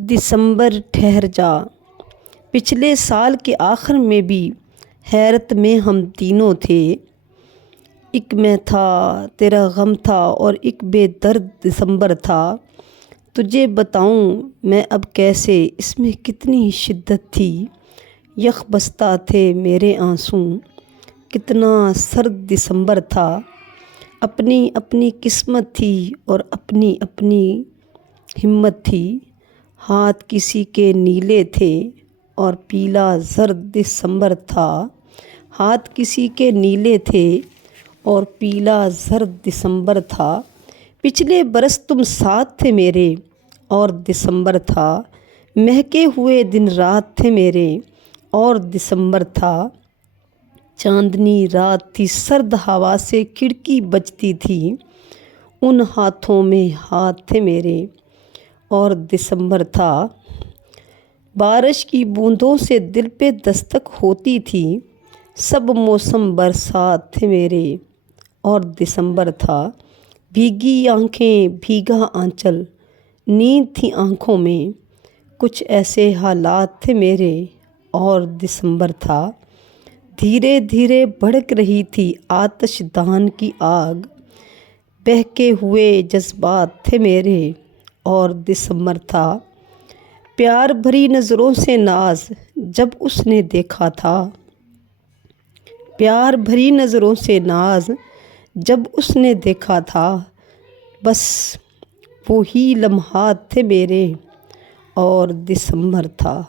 دسمبر ٹھہر جا، پچھلے سال کے آخر میں بھی حیرت میں ہم تینوں تھے۔ ایک میں تھا، تیرا غم تھا، اور ایک بے درد دسمبر تھا۔ تجھے بتاؤں میں اب کیسے، اس میں کتنی شدت تھی۔ یخ بستہ تھے میرے آنسوں، کتنا سرد دسمبر تھا۔ اپنی اپنی قسمت تھی اور اپنی اپنی ہمت تھی۔ ہاتھ کسی کے نیلے تھے اور پیلا زرد دسمبر تھا۔ ہاتھ کسی کے نیلے تھے اور پیلا زرد دسمبر تھا۔ پچھلے برس تم ساتھ تھے میرے اور دسمبر تھا۔ مہکے ہوئے دن رات تھے میرے اور دسمبر تھا۔ چاندنی رات تھی، سرد ہوا سے کھڑکی بجتی تھی۔ ان ہاتھوں میں ہاتھ تھے میرے اور دسمبر تھا۔ بارش کی بوندوں سے دل پہ دستک ہوتی تھی۔ سب موسم برسات تھے میرے اور دسمبر تھا۔ بھیگی آنکھیں، بھیگا آنچل، نیند تھی آنکھوں میں۔ کچھ ایسے حالات تھے میرے اور دسمبر تھا۔ دھیرے دھیرے بھڑک رہی تھی آتش دان کی آگ۔ بہکے ہوئے جذبات تھے میرے اور دسمبر تھا۔ پیار بھری نظروں سے ناز جب اس نے دیکھا تھا۔ پیار بھری نظروں سے ناز جب اس نے دیکھا تھا۔ بس وہی لمحات تھے میرے اور دسمبر تھا۔